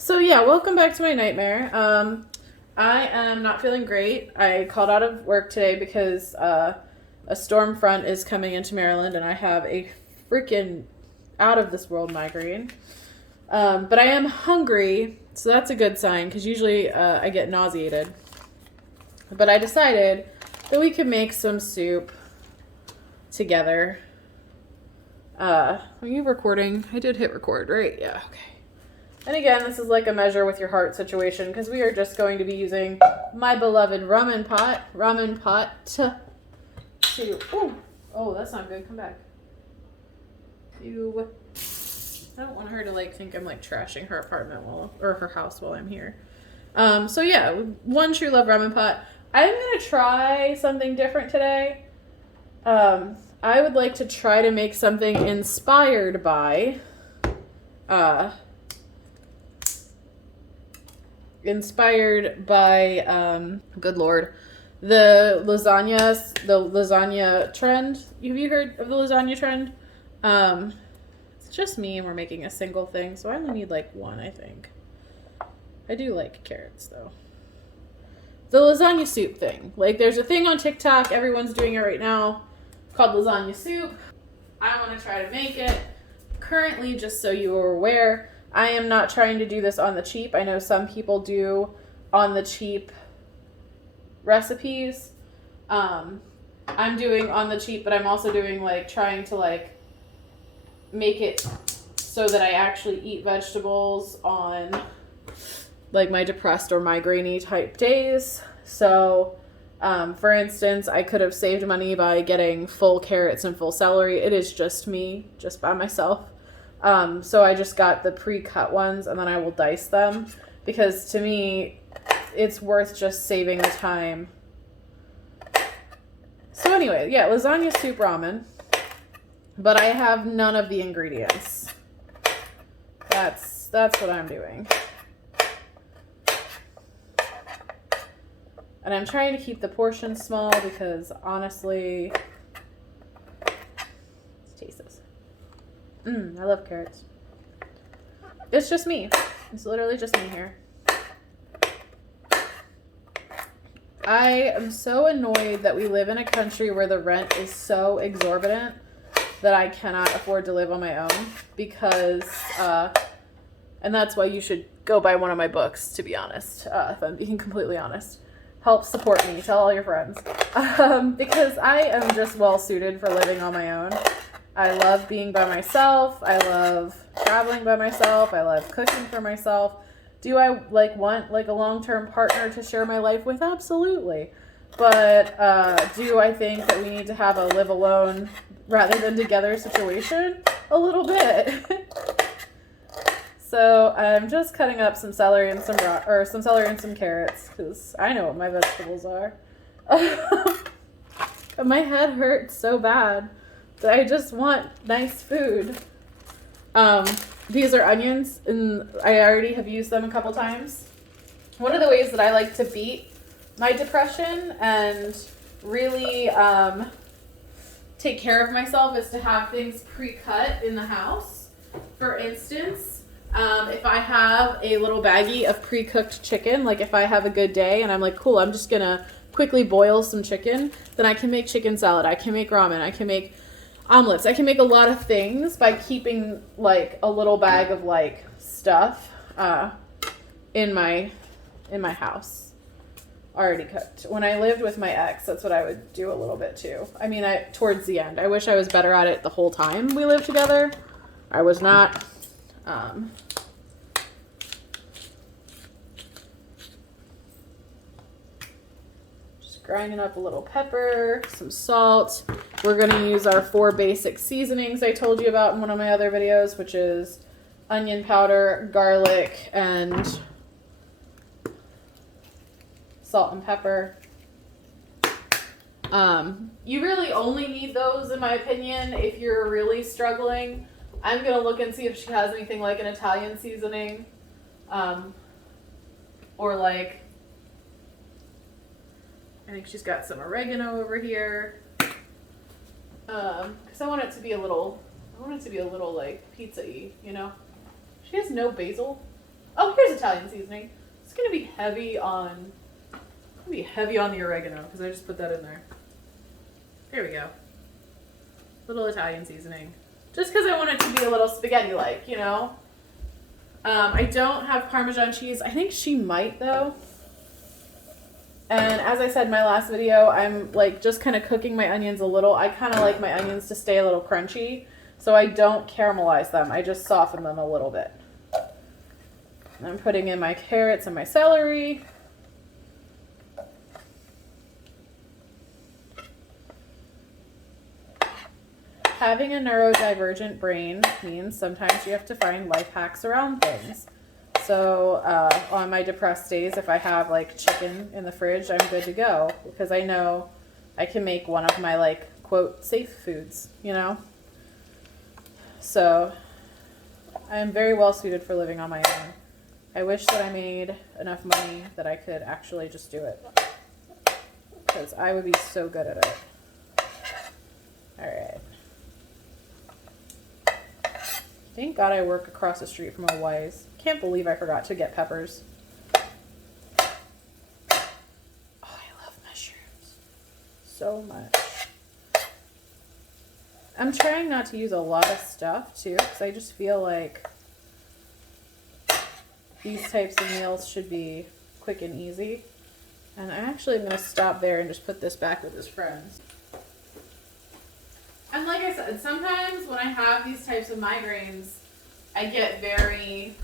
So yeah, welcome back to my nightmare. I am not feeling great. I called out of work today because a storm front is coming into Maryland, and I have a freaking out of this world migraine. But I am hungry, so that's a good sign because usually I get nauseated. But I decided that we could make some soup together. Are you recording? I did hit record, right? Yeah. Okay. And again, this is like a measure with your heart situation because we are just going to be using my beloved ramen pot to, oh, that's not good. Come back. I don't want her to like think I'm like trashing her apartment or her house while I'm here. So yeah, one True Love ramen pot. I'm gonna try something different today. I would like to try to make something inspired by, good lord, the lasagna trend. Have you heard of the lasagna trend? It's just me and we're making a single thing, so I only need like one, I think. I do like carrots though. The lasagna soup thing. Like there's a thing on TikTok, everyone's doing it right now, called lasagna soup. I want to try to make it. Currently, just so you are aware, I am not trying to do this on the cheap. I know some people do on the cheap recipes. I'm doing on the cheap, but I'm also doing like trying to like make it so that I actually eat vegetables on like my depressed or migraine-y type days. So, for instance, I could have saved money by getting full carrots and full celery. It is just me, just by myself. So I just got the pre-cut ones and then I will dice them because to me, it's worth just saving the time. So anyway, yeah, lasagna soup ramen, but I have none of the ingredients. That's what I'm doing. And I'm trying to keep the portions small because honestly, let's taste this. I love carrots. It's just me. It's literally just me here. I am so annoyed that we live in a country where the rent is so exorbitant that I cannot afford to live on my own because, and that's why you should go buy one of my books, to be honest, if I'm being completely honest. Help support me. Tell all your friends. Because I am just well suited for living on my own. I love being by myself. I love traveling by myself. I love cooking for myself. Do I want a long-term partner to share my life with? Absolutely. But do I think that we need to have a live alone rather than together situation? A little bit. So I'm just cutting up some celery and some carrots because I know what my vegetables are. But my head hurts so bad that I just want nice food. These are onions, and I already have used them a couple times. One of the ways that I like to beat my depression and really take care of myself is to have things pre-cut in the house. For instance, if I have a little baggie of pre-cooked chicken, like if I have a good day and I'm like, cool, I'm just gonna quickly boil some chicken, then I can make chicken salad, I can make ramen, I can make omelets, I can make a lot of things by keeping like a little bag of like stuff in my house already cooked. When I lived with my ex, that's what I would do a little bit too. I mean, towards the end. I wish I was better at it the whole time we lived together. I was not. Just grinding up a little pepper, some salt. We're going to use our 4 basic seasonings I told you about in one of my other videos, which is onion powder, garlic, and salt and pepper. You really only need those, in my opinion, if you're really struggling. I'm going to look and see if she has anything like an Italian seasoning. Or like, I think she's got some oregano over here. Because I want it to be a little like pizza-y, you know? She has no basil. Oh, here's Italian seasoning. It's gonna be heavy on the oregano because I just put that in there. Here we go. Little Italian seasoning. Just because I want it to be a little spaghetti-like, you know? I don't have Parmesan cheese. I think she might, though. And as I said in my last video, I'm like just kind of cooking my onions a little. I kind of like my onions to stay a little crunchy, so I don't caramelize them. I just soften them a little bit. I'm putting in my carrots and my celery. Having a neurodivergent brain means sometimes you have to find life hacks around things. So on my depressed days, if I have like chicken in the fridge, I'm good to go because I know I can make one of my like quote safe foods, you know? So I am very well suited for living on my own. I wish that I made enough money that I could actually just do it because I would be so good at it. All right. Thank God I work across the street from a Weis. Can't believe I forgot to get peppers. Oh, I love mushrooms so much. I'm trying not to use a lot of stuff too, because I just feel like these types of meals should be quick and easy. And I actually am going to stop there and just put this back with his friends. And like I said, sometimes when I have these types of migraines, I get very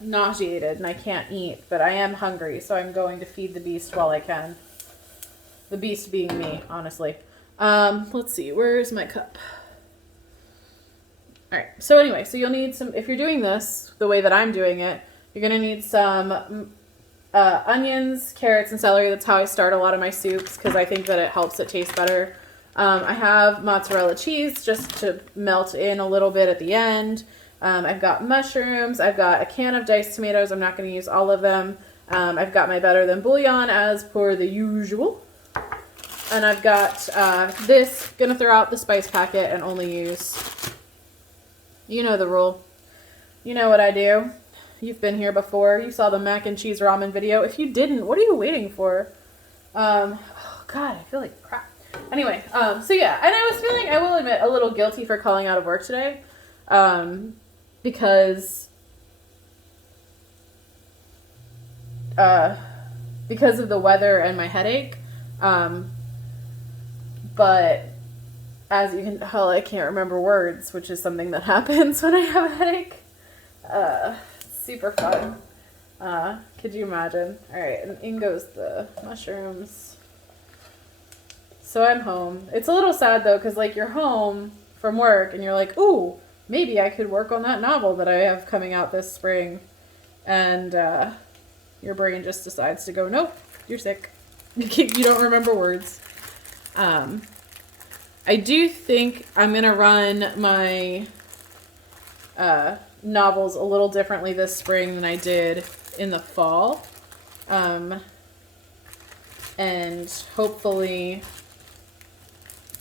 nauseated and I can't eat, but I am hungry, so I'm going to feed the beast while I can. The beast being me, honestly. Let's see, where's my cup? All right, so anyway, so you'll need some, if you're doing this the way that I'm doing it, you're going to need some onions, carrots, and celery. That's how I start a lot of my soups because I think that it helps it taste better. I have mozzarella cheese just to melt in a little bit at the end. I've got mushrooms. I've got a can of diced tomatoes. I'm not going to use all of them. I've got my better than bouillon as per the usual. And I've got this. Going to throw out the spice packet and only use, you know the rule. You know what I do. You've been here before. You saw the mac and cheese ramen video. If you didn't, what are you waiting for? Oh God, I feel like crap. Anyway, so yeah, and I was feeling, I will admit, a little guilty for calling out of work today, because of the weather and my headache, but as you can tell, I can't remember words, which is something that happens when I have a headache. Super fun. Could you imagine? All right, and in goes the mushrooms. So I'm home. It's a little sad though, because like you're home from work and you're like, ooh, maybe I could work on that novel that I have coming out this spring. And your brain just decides to go, nope, you're sick. You don't remember words. I do think I'm going to run my novels a little differently this spring than I did in the fall. And hopefully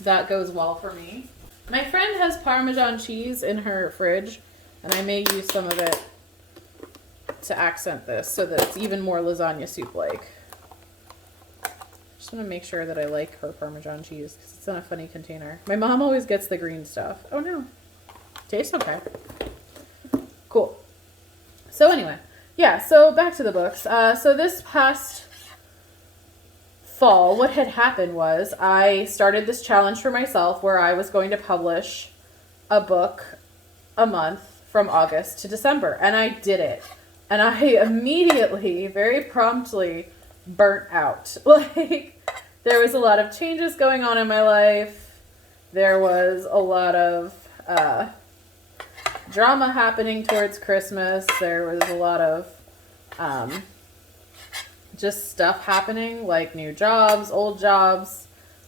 that goes well for me. My friend has Parmesan cheese in her fridge, and I may use some of it to accent this so that it's even more lasagna soup-like. Just want to make sure that I like her Parmesan cheese because it's in a funny container. My mom always gets the green stuff. Oh no. Tastes okay. Cool. So anyway, yeah, so back to the books. So this past fall, what had happened was I started this challenge for myself where I was going to publish a book a month from August to December, and I did it. And I immediately, very promptly, burnt out. Like, there was a lot of changes going on in my life. There was a lot of drama happening towards Christmas. There was a lot of just stuff happening, like new jobs, old jobs.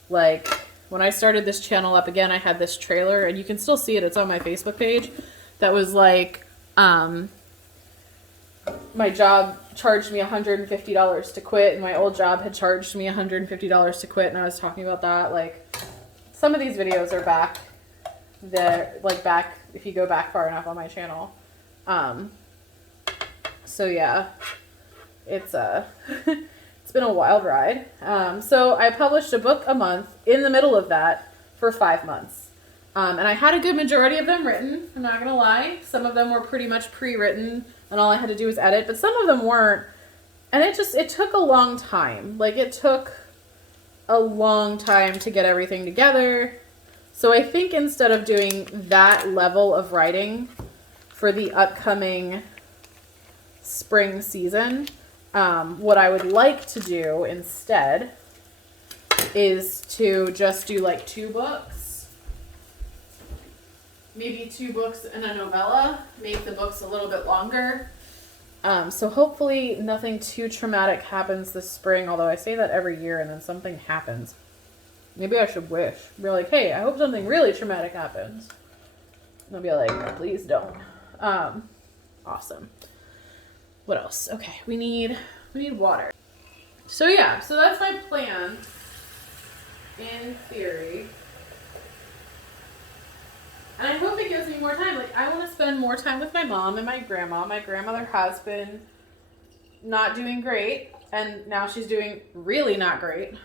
Like when I started this channel up again, I had this trailer, and you can still see it. It's on my Facebook page. That was like, my job charged me $150 to quit, and my old job had charged me $150 to quit, and I was talking about that. Like, some of these videos are back there, like back, if you go back far enough on my channel. So yeah, it's it's been a wild ride. So I published a book a month in the middle of that for 5 months. And I had a good majority of them written, I'm not gonna lie. Some of them were pretty much pre-written and all I had to do was edit, but some of them weren't. And it took a long time. Like, it took a long time to get everything together. So I think instead of doing that level of writing for the upcoming spring season, what I would like to do instead is to just do like 2 books. Maybe 2 books and a novella. Make the books a little bit longer. So hopefully nothing too traumatic happens this spring, although I say that every year and then something happens. Maybe I should wish. Be like, hey, I hope something really traumatic happens. And I'll be like, please don't. Awesome. What else? Okay, we need water. So yeah, so that's my plan in theory. And I hope it gives me more time. Like, I want to spend more time with my mom and my grandma. My grandmother has been not doing great, and now she's doing really not great.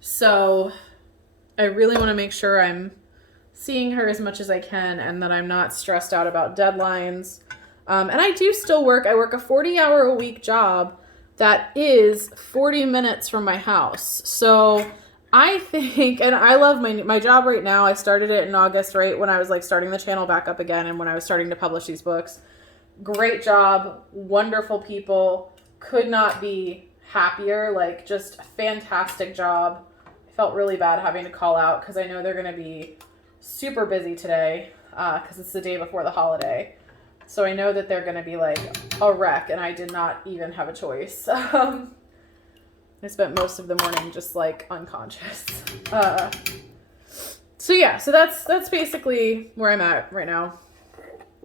So I really want to make sure I'm seeing her as much as I can and that I'm not stressed out about deadlines. And I do still work. I work a 40-hour-a-week job that is 40 minutes from my house. So I think, and I love my job right now. I started it in August, right when I was like starting the channel back up again and when I was starting to publish these books. Great job, wonderful people, could not be happier, like just a fantastic job. I felt really bad having to call out because I know they're going to be super busy today because it's the day before the holiday. So I know that they're going to be like a wreck and I did not even have a choice. I spent most of the morning just like unconscious. So yeah, so that's basically where I'm at right now.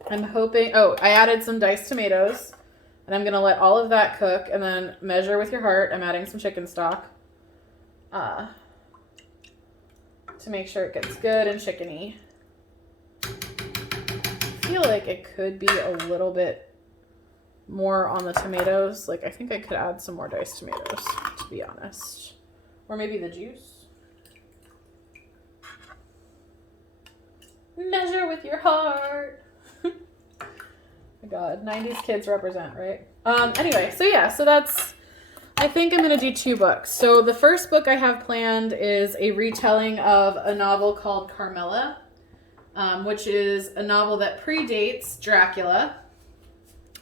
I'm hoping, I added some diced tomatoes and I'm going to let all of that cook and then measure with your heart. I'm adding some chicken stock to make sure it gets good and chickeny. I feel like it could be a little bit more on the tomatoes. Like, I think I could add some more diced tomatoes, to be honest. Or maybe the juice. Measure with your heart. My God, 90s kids represent, right? Anyway, so yeah, so that's, I think I'm going to do 2 books. So the first book I have planned is a retelling of a novel called Carmilla, which is a novel that predates Dracula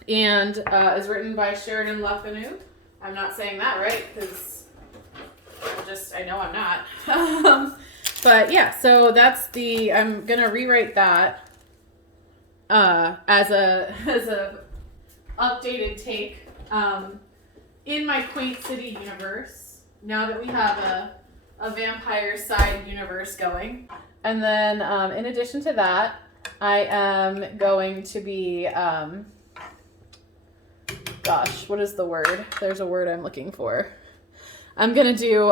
and is written by Sheridan Le Fanu. I'm not saying that right because I know I'm not. But yeah, so that's I'm going to rewrite that as a updated take in my Quaint City universe, now that we have a vampire side universe going. And then in addition to that, I am going to be, gosh, what is the word? There's a word I'm looking for. I'm going to do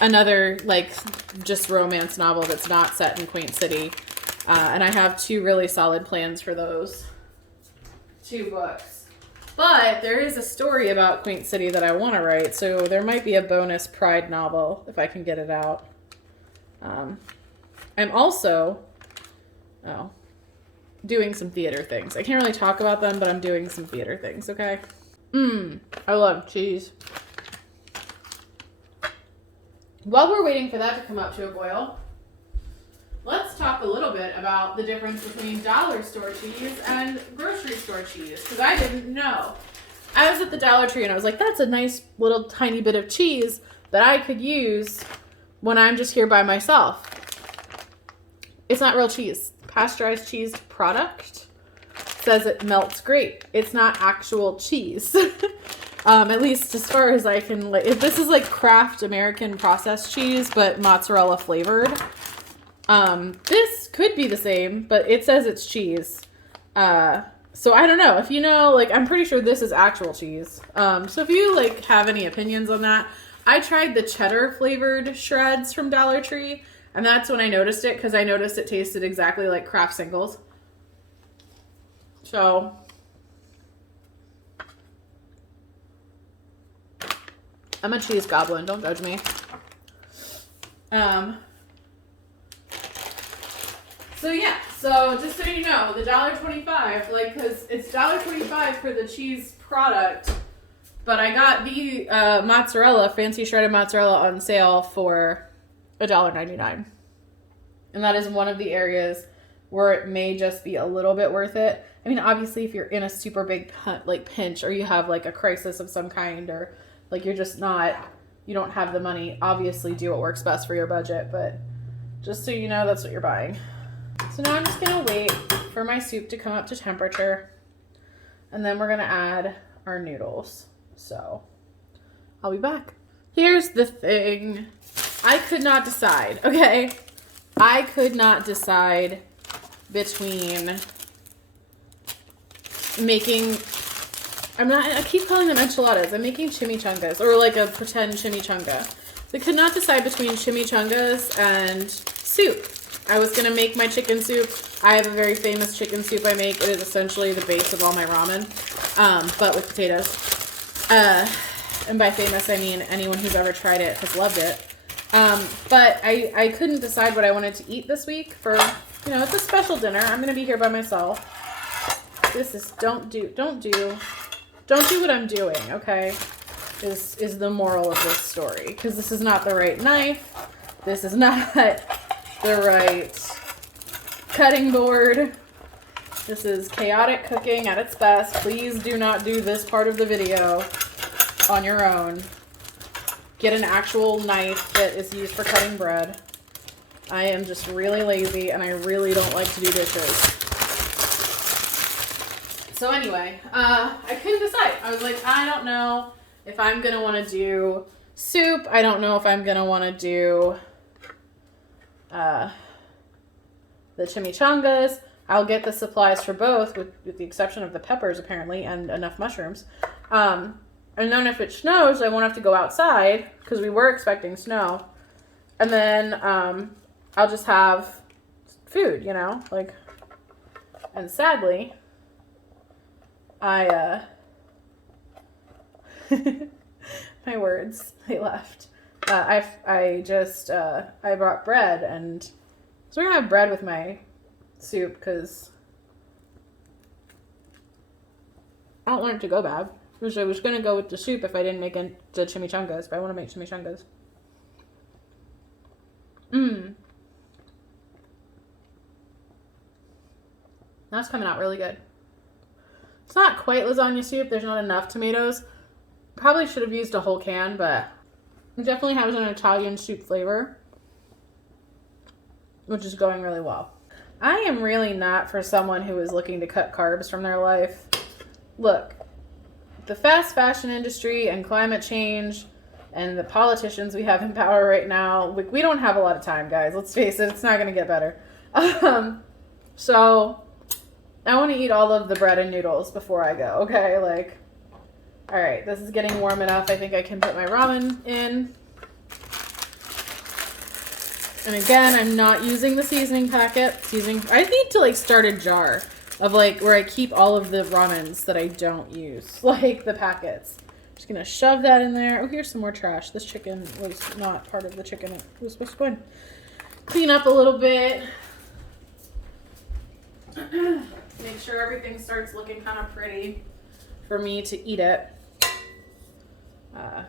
another, like, just romance novel that's not set in Quaint City. And I have 2 really solid plans for those 2 books. But there is a story about Quaint City that I want to write, so there might be a bonus Pride novel if I can get it out. I'm also doing some theater things. I can't really talk about them, but I'm doing some theater things, okay? I love cheese. While we're waiting for that to come up to a boil, let's talk a little bit about the difference between dollar store cheese and grocery store cheese, because I didn't know. I was at the Dollar Tree and I was like, that's a nice little tiny bit of cheese that I could use when I'm just here by myself. It's not real cheese. Pasteurized cheese product says it melts great. It's not actual cheese. At least as far as I can, if this is like Kraft American processed cheese, but mozzarella flavored. This could be the same, but it says it's cheese. So I don't know. If you know, like, I'm pretty sure this is actual cheese. So if you, like, have any opinions on that, I tried the cheddar flavored shreds from Dollar Tree, and that's when I noticed it, because I noticed it tasted exactly like Kraft singles. So I'm a cheese goblin. Don't judge me. So yeah, so just so you know, the $1.25, like, cause it's $1.25 for the cheese product, but I got the mozzarella, fancy shredded mozzarella on sale for $1.99. And that is one of the areas where it may just be a little bit worth it. I mean, obviously, if you're in a super big pinch, or you have like a crisis of some kind, or like you're just not, you don't have the money, obviously do what works best for your budget. But just so you know, that's what you're buying. So now I'm just gonna wait for my soup to come up to temperature, and then we're gonna add our noodles. So I'll be back. Here's the thing. I could not decide, okay? I could not decide between making, I keep calling them enchiladas. I'm making chimichangas, or like a pretend chimichanga. So I could not decide between chimichangas and soup. I was going to make my chicken soup. I have a very famous chicken soup I make. It is essentially the base of all my ramen, but with potatoes. And by famous, I mean anyone who's ever tried it has loved it. But I couldn't decide what I wanted to eat this week for, you know, it's a special dinner. I'm going to be here by myself. This is, don't do what I'm doing, okay? Is the moral of this story. Because this is not the right knife. This is not the right cutting board. This is chaotic cooking at its best. Please do not do this part of the video on your own. Get an actual knife that is used for cutting bread. I am just really lazy and I really don't like to do dishes. So anyway, I couldn't decide. I was like, I don't know if I'm going to want to do soup. I don't know if I'm going to want to do the chimichangas. I'll get the supplies for both, with the exception of the peppers, apparently, and enough mushrooms. And then if it snows, I won't have to go outside, because we were expecting snow. And then I'll just have food, you know? Like, and sadly, my words, they left. I brought bread, and so we're gonna have bread with my soup because I don't want it to go bad. I was gonna go with the soup if I didn't make it the chimichangas, but I want to make chimichangas. That's coming out really good. It's not quite lasagna soup. There's not enough tomatoes. Probably should have used a whole can, but it definitely has an Italian soup flavor, which is going really well. I am really not for someone who is looking to cut carbs from their life. Look, the fast fashion industry and climate change and the politicians we have in power right now, we don't have a lot of time, guys. Let's face it, it's not going to get better. So I want to eat all of the bread and noodles before I go, okay? Like, all right, this is getting warm enough. I think I can put my ramen in. And again, I'm not using the seasoning packet. I need to like start a jar of like where I keep all of the ramens that I don't use, like the packets. Just gonna shove that in there. Oh, here's some more trash. This chicken was not part of the chicken it was supposed to go in. Clean up a little bit. Make sure everything starts looking kind of pretty for me to eat it.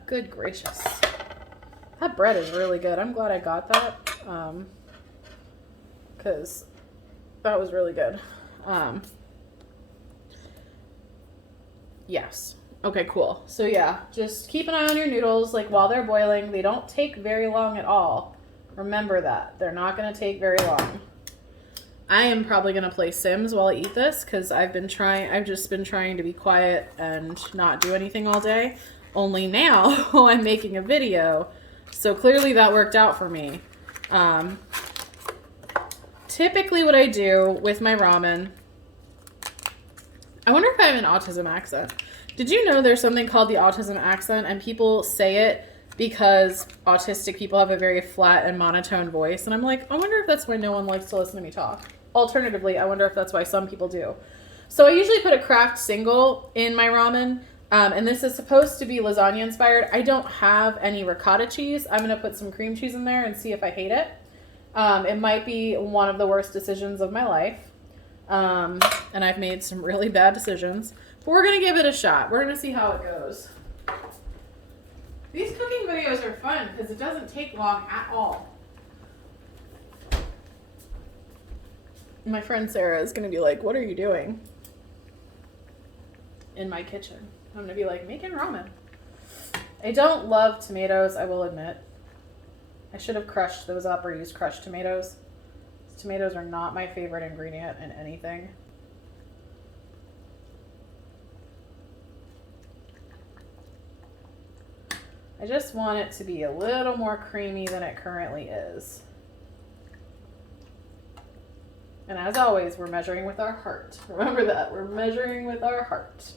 Good gracious. That bread is really good. I'm glad I got that. Because that was really good. Yes. Okay, cool. So yeah, just keep an eye on your noodles, like while they're boiling. They don't take very long at all. Remember that. They're not going to take very long. I am probably going to play Sims while I eat this because I've just been trying to be quiet and not do anything all day. Only now I'm making a video. So clearly that worked out for me. Typically what I do with my ramen, I wonder if I have an autism accent. Did you know there's something called the autism accent, and people say it because autistic people have a very flat and monotone voice? And I'm like, I wonder if that's why no one likes to listen to me talk. Alternatively, I wonder if that's why some people do. So I usually put a Kraft single in my ramen. And this is supposed to be lasagna inspired. I don't have any ricotta cheese. I'm going to put some cream cheese in there and see if I hate it. It might be one of the worst decisions of my life. And I've made some really bad decisions. But we're going to give it a shot. We're going to see how it goes. These cooking videos are fun because it doesn't take long at all. My friend Sarah is going to be like, what are you doing in my kitchen? I'm going to be like, making ramen. I don't love tomatoes, I will admit. I should have crushed those up or used crushed tomatoes. Tomatoes are not my favorite ingredient in anything. I just want it to be a little more creamy than it currently is. And as always, we're measuring with our heart. Remember that. We're measuring with our heart.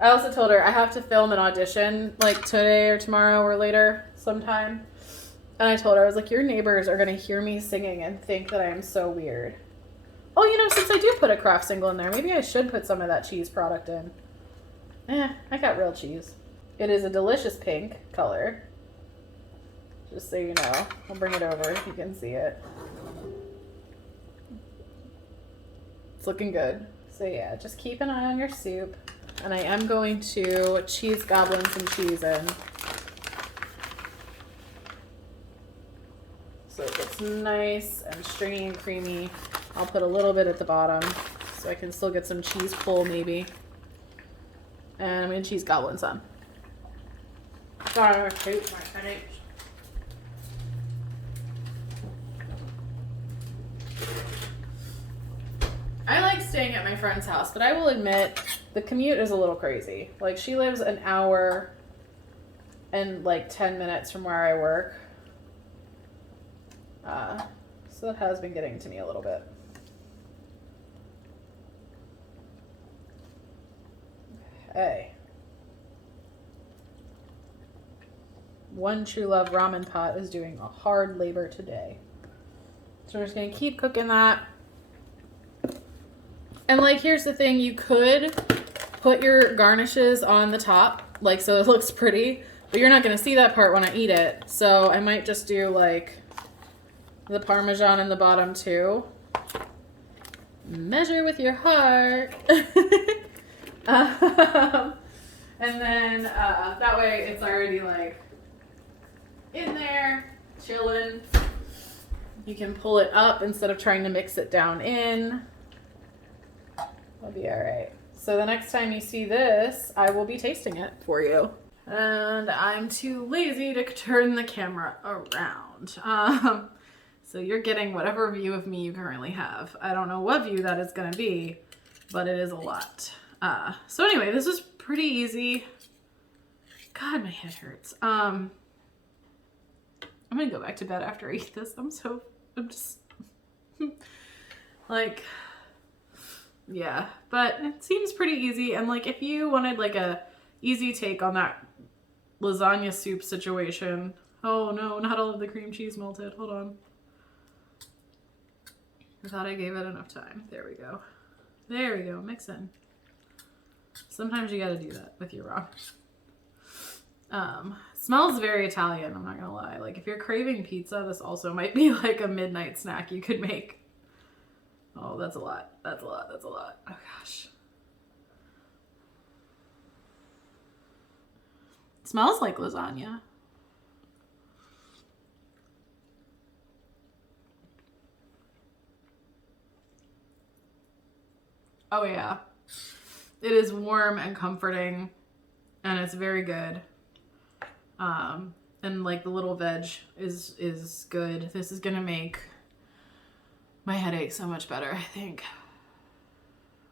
I also told her I have to film an audition like today or tomorrow or later sometime. And I told her, I was like, your neighbors are going to hear me singing and think that I am so weird. Oh, you know, since I do put a Kraft single in there, maybe I should put some of that cheese product in. I got real cheese. It is a delicious pink color. Just so you know. I'll bring it over if you can see it. It's looking good. So yeah, just keep an eye on your soup. And I am going to cheese goblin some cheese in. So it gets nice and stringy and creamy. I'll put a little bit at the bottom so I can still get some cheese pull maybe. And I'm going to cheese goblin some. Sorry, I'm going to taste my headaches. I like staying at my friend's house, but I will admit the commute is a little crazy. Like, she lives an hour and like 10 minutes from where I work. So that has been getting to me a little bit. Okay. One True Love ramen pot is doing a hard labor today. So we're just going to keep cooking that. And like, here's the thing, you could put your garnishes on the top, like, so it looks pretty, but you're not going to see that part when I eat it. So I might just do like the Parmesan in the bottom too. Measure with your heart. And then that way it's already like in there, chilling. You can pull it up instead of trying to mix it down in. I'll be all right. So the next time you see this, I will be tasting it for you. And I'm too lazy to turn the camera around. So you're getting whatever view of me you currently have. I don't know what view that is going to be, but it is a lot. So anyway, this is pretty easy. God, my head hurts. I'm going to go back to bed after I eat this. I'm just like... Yeah, but it seems pretty easy. And like, if you wanted like a easy take on that lasagna soup situation. Oh no, not all of the cream cheese melted. Hold on. I thought I gave it enough time. There we go. There we go. Mix in. Sometimes you gotta do that with your raw. Smells very Italian, I'm not gonna lie. Like, if you're craving pizza, this also might be like a midnight snack you could make. Oh, that's a lot. That's a lot. That's a lot. Oh, gosh. It smells like lasagna. Oh, yeah. It is warm and comforting, and it's very good. And, like, the little veg is good. This is gonna make my headache so much better, I think.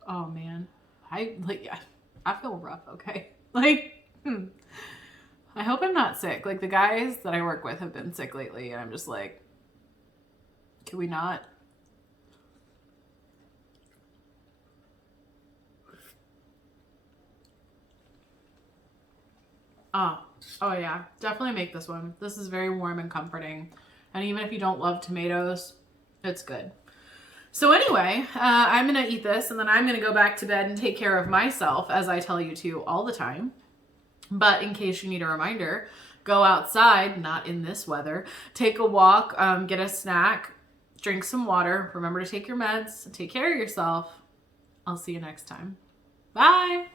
Oh man, I feel rough. Okay, like, I hope I'm not sick. Like, the guys that I work with have been sick lately, and I'm just like, can we not? Oh yeah, definitely make this one. This is very warm and comforting, and even if you don't love tomatoes, it's good. So anyway, I'm going to eat this and then I'm going to go back to bed and take care of myself, as I tell you to all the time. But in case you need a reminder, go outside, not in this weather, take a walk, get a snack, drink some water. Remember to take your meds, take care of yourself. I'll see you next time. Bye.